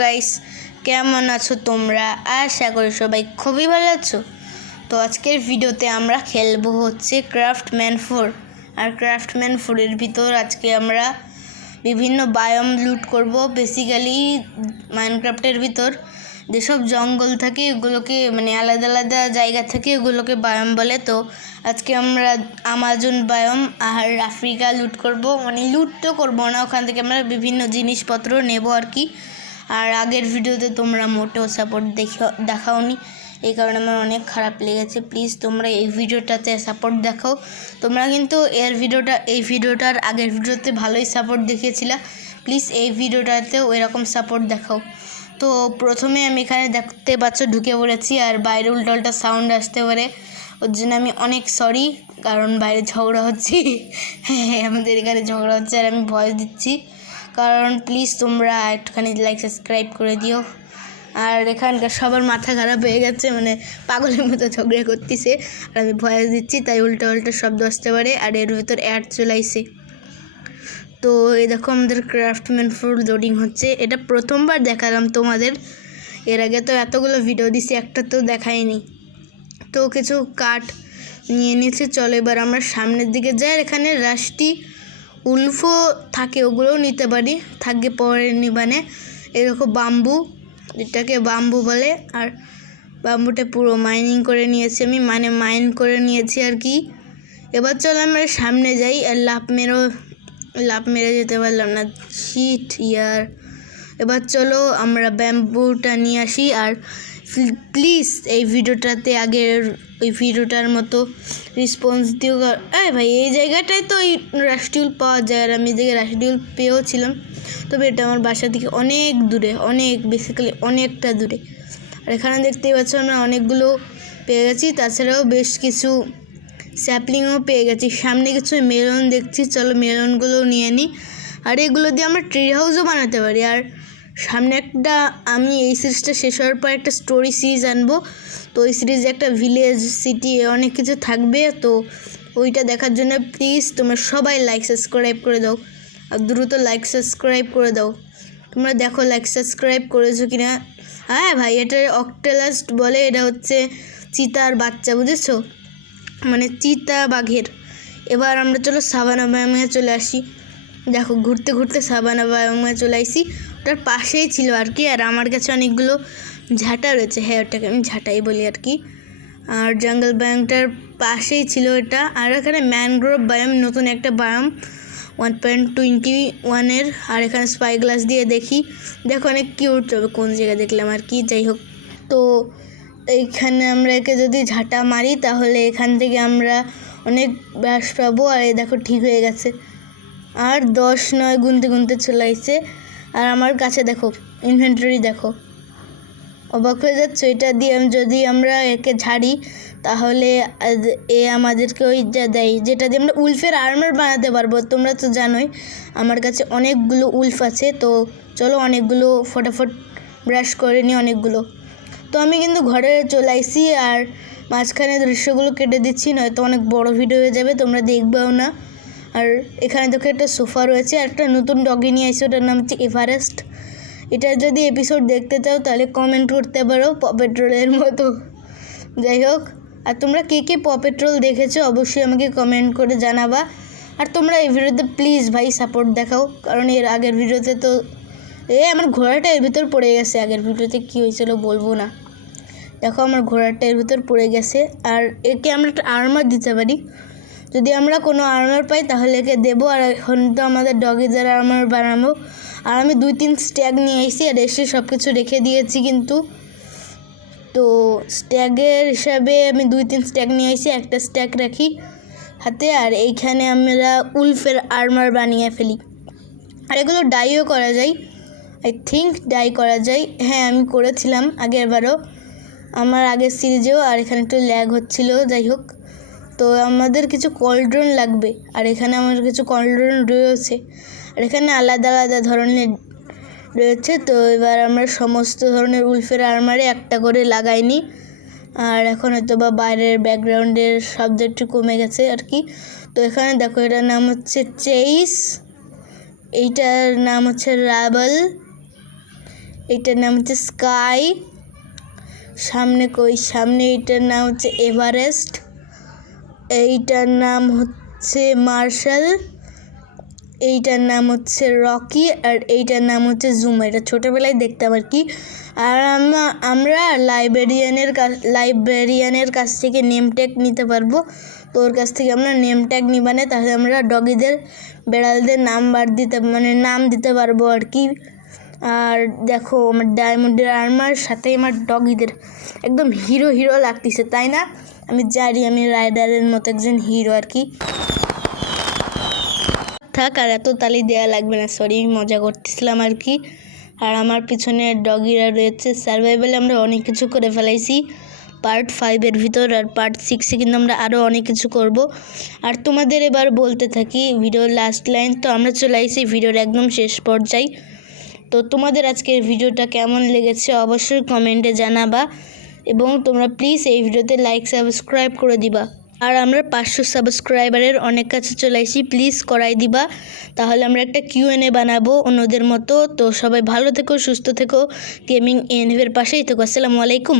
Guys, কেমন আছো তোমরা? আশা করি সবাই খুবই ভালো আছো। তো আজকের ভিডিওতে আমরা খেলবো হচ্ছে ক্রাফটম্যান 4। আর ক্রাফটম্যান 4-এর ভিতর আজকে আমরা বিভিন্ন বায়োম লুট করব। বেসিক্যালি মাইনক্রাফটের ভিতর যেসব জঙ্গল থাকে ওগুলোকে আলাদা আলাদা জায়গা থেকে ওগুলোকে বায়োম বলে। তো আজকে আমরা আমাজন বায়োম আর আফ্রিকা লুট করব। লুট তো করবো না, ওখান থেকে আমরা বিভিন্ন জিনিসপত্র নেব আর কি। আর আগের ভিডিওতে তোমরা মোটেও সাপোর্ট দেখাওনি, এই কারণে আমার অনেক খারাপ লেগেছে। প্লিজ তোমরা এই ভিডিওটাতে সাপোর্ট দেখাও। তোমরা কিন্তু এই ভিডিওটার আগের ভিডিওতে ভালোই সাপোর্ট দেখিয়েছিলা, প্লিজ এই ভিডিওটাতেও এরকম সাপোর্ট দেখাও। তো প্রথমে আমি এখানে দেখতে পাচ্ছ ঢুকে পড়েছি, আর বাইরে উল্টা সাউন্ড আসতে পারে, ওর জন্য আমি অনেক সরি, কারণ বাইরে ঝগড়া হচ্ছে। হ্যাঁ, আমাদের এখানে ঝগড়া হচ্ছে আর আমি ভয়েস দিচ্ছি, কারণ প্লিজ তোমরা একটুখানি লাইক সাবস্ক্রাইব করে দিও। আর এখানকার সবার মাথা খারাপ হয়ে গেছে, পাগলের মতো ঝগড়া করতেছে আর আমি ভয়েস দিচ্ছি, তাই উল্টা শব্দ আসতে পারে। আর এর ভিতর অ্যাড চলে আইছে। তো এই দেখো আমাদের ক্রাফটম্যান 4 লোডিং হচ্ছে। এটা প্রথমবার দেখালাম তোমাদের, এর আগে তো এতগুলো ভিডিও দিছি, একটা তো দেখাইনি। তো কিছু কাঠ নিয়ে নিয়েছি, চলো এবার আমরা সামনের দিকে যাই। এখানে রাষ্টি উলফও থাকে, ওগুলোও নিতে পারি, থাকবে পরে নিবানে। এরকম বাম্বু, এটাকে বাম্বু বলে। আর বাম্বুটা পুরো মাইনিং করে নিয়েছি আমি, মাইন করে নিয়েছি আর কি। এবার চলো আমরা সামনে যাই। আর লাভ মেরে যেতে পারলাম না, শিট ইয়ার। এবার চলো আমরা ব্যাম্বুটা নিয়ে আসি। আর প্লিজ এই ভিডিওটাতে আগের ওই ভিডিওটার মতো রেসপন্স দিও। ভাই এই জায়গাটায় তো ওই রাশটিউল পাওয়া যায়, আর আমি দেখে রাশটিউল পেয়েও ছিলাম, তবে এটা আমার বাসা থেকে অনেক দূরে, বেসিক্যালি অনেকটা দূরে। আর এখানে দেখতেই পাচ্ছ আমরা অনেকগুলো পেয়ে গেছি, তাছাড়াও বেশ কিছু স্যাপলিংও পেয়ে গেছি। সামনে কিছু মেলন দেখছি, চলো মেলনগুলো নিয়ে নিই। আর এগুলো দিয়ে আমরা ট্রি হাউসও বানাতে পারি। আর সামনে আমি এই সিরিজটা শেষ হওয়ার পর একটা স্টোরি সিরিজ আনবো, তো ওই সিরিজে একটা ভিলেজ, সিটি, অনেক কিছু থাকবে। তো ওইটা দেখার জন্য প্লিজ তোমরা সবাই লাইক সাবস্ক্রাইব করে দাও, আর দ্রুত লাইক সাবস্ক্রাইব করে দাও। তোমরা দেখো লাইক সাবস্ক্রাইব করেছো কিনা। হ্যাঁ ভাই, এটা অক্টালাস্ট বলে, এটা হচ্ছে চিতার বাচ্চা, বুঝেছো, চিতা বাঘের। এবার আমরা চলো সাভানা বায়োমে চলে আসি। দেখো ঘুরতে ঘুরতে সাভানা বায়োমে চলে আসি, ওটার পাশেই ছিল আর কি। আর আমার কাছে অনেকগুলো ঝাঁটা রয়েছে, হ্যাঁ ওটাকে আমি ঝাঁটাই বলি আর কি। আর জঙ্গল বায়োমটার পাশেই ছিল এটা। আর এখানে ম্যানগ্রোভ বায়োম, নতুন একটা বায়োম 1.21-এর। আর এখানে স্পাই গ্লাস দিয়ে দেখি, দেখো অনেক কিউট, তবে কোন জায়গায় দেখলাম আর কি, যাই হোক। তো এইখানে আমরা একে যদি ঝাঁটা মারি তাহলে এখান থেকে আমরা অনেক ব্রাশ পাবো। আর এই দেখো ঠিক হয়ে গেছে, আর 10-9 গুনতে চলে আসছে। আর আমার কাছে দেখো ইনভেন্টরি, দেখো অবাক হয়ে যাচ্ছে। এটা দিয়ে যদি আমরা একে ঝাড়ি তাহলে এ আমাদেরকে ওই যা দেয়, যেটা দিয়ে আমরা উলফের আর্মার বানাতে পারবো। তোমরা তো জানোই আমার কাছে অনেকগুলো উলফ আছে, তো চলো অনেকগুলো ফটাফট ব্রাশ করে নিই অনেকগুলো। তো আমি কিন্তু ঘরে চলে আসছি, আর মাঝখানে দৃশ্যগুলো কেটে দিচ্ছি, নয়তো অনেক বড় ভিডিও হয়ে যাবে, তোমরা দেখবেও না। আর এখানে দেখো একটা সোফা রয়েছে, আর একটা নতুন ডগি নিয়ে আসছে, ওটার নাম হচ্ছে এভারেস্ট। এটার যদি এপিসোড দেখতে চাও তাহলে কমেন্ট করতে পারো, পপেট্রোলের মতো। যাই হোক, আর তোমরা কে পপেট্রোল দেখেছো অবশ্যই আমাকে কমেন্ট করে জানাবা। আর তোমরা এই ভিডিওতে প্লিজ ভাই সাপোর্ট দেখাও, কারণ এর আগের ভিডিওতে তো আমার ঘোড়াটা এর ভিতর পড়ে গেছে। আগের ভিডিওতে কী হয়েছিল বলবো না, দেখো আমার ঘোড়াটা এর ভিতর পড়ে গেছে। আর একে আমরা একটা আর্মার দিতে পারি, যদি আমরা কোনো আর্মার পাই তাহলে একে দেবো। আর এখন তো আমাদের ডগিদের আর্মার বানাবো। আর আমি 2-3 স্ট্যাগ নিয়ে এসেছি, আর এসে সব কিছু রেখে দিয়েছি কিন্তু। তো স্ট্যাগের হিসাবে আমি 2-3 স্ট্যাগ নিয়ে এসেছি, একটা স্ট্যাগ রাখি হাতে। আর এইখানে আমরা উলফের আর্মার বানিয়ে ফেলি। আর এগুলো ডাইও করা যায়, আই থিঙ্ক ডাই করা যায়, হ্যাঁ আমি করেছিলাম আগেরবারও, আমার আগের সিরিজেও। আর এখানে একটু ল্যাগ হচ্ছিল, যাই হোক। তো আমাদের কিছু কলড্রন লাগবে, আর এখানে আমার কিছু কলড্রন রয়েছে, আর এখানে আলাদা আলাদা ধরনের রয়েছে। তো এবার আমরা সমস্ত ধরনের উলফের আর্মারে একটা করে লাগাইনি। আর এখন হয়তো বা বাইরের ব্যাকগ্রাউন্ডের শব্দ একটু কমে গেছে আর কি। তো এখানে দেখো এটার নাম হচ্ছে চেইস, এইটার নাম হচ্ছে রাবল, এইটার নাম হচ্ছে স্কাই। সামনে এইটার নাম হচ্ছে এভারেস্ট। এইটার নাম হচ্ছে মার্শাল। এইটার নাম হচ্ছে রকি। আর এইটার নাম হচ্ছে জুমা। এটা ছোটোবেলায় দেখতাম আর কি। আর আমরা লাইব্রেরিয়ানের কাছ থেকে নেম ট্যাগ নিতে পারবো। তো ওর কাছ থেকে আমরা নেম ট্যাগ নিবানে, তাহলে আমরা ডগিদের বেড়ালদের নাম দিতে পারবো আর কি। আর দেখো আমার ডায়মন্ডের আর্মার সাথে আমার ডগিদের একদম হিরো লাগতেছে, তাই না? আমি জানি আমি রাইডারের মতো একজন হিরো আর কি। থাক, আর এত তালি দেওয়া লাগবে না, সরি মজা করতেছিলাম আর কি। আর আমার পিছনে ডগিরা রয়েছে। সার্ভাইভালে আমরা অনেক কিছু করে ফেলাইছি পার্ট 5-এর ভিতর, আর পার্ট 6-এ কিন্তু আমরা আরও অনেক কিছু করব। আর তোমাদের এবার বলতে থাকি ভিডিওর লাস্ট লাইন। তো আমরা চলে আসি ভিডিওর একদম শেষ পর্যায়ে। তো তোমাদের আজকের ভিডিওটা কেমন লেগেছে অবশ্যই কমেন্টে জানাবা, এবং তোমরা প্লিজ এই ভিডিওতে লাইক সাবস্ক্রাইব করে দিবা। আর আমরা 500 সাবস্ক্রাইবারের অনেক কাছে চলে আসি, প্লিজ করাই দিবা। তাহলে আমরা একটা Q&A বানাবো অন্যদের মতো। তো সবাই ভালো থেকো, সুস্থ থেকো, গেমিং এনভির পাশেই থেকো। আসসালামু আলাইকুম।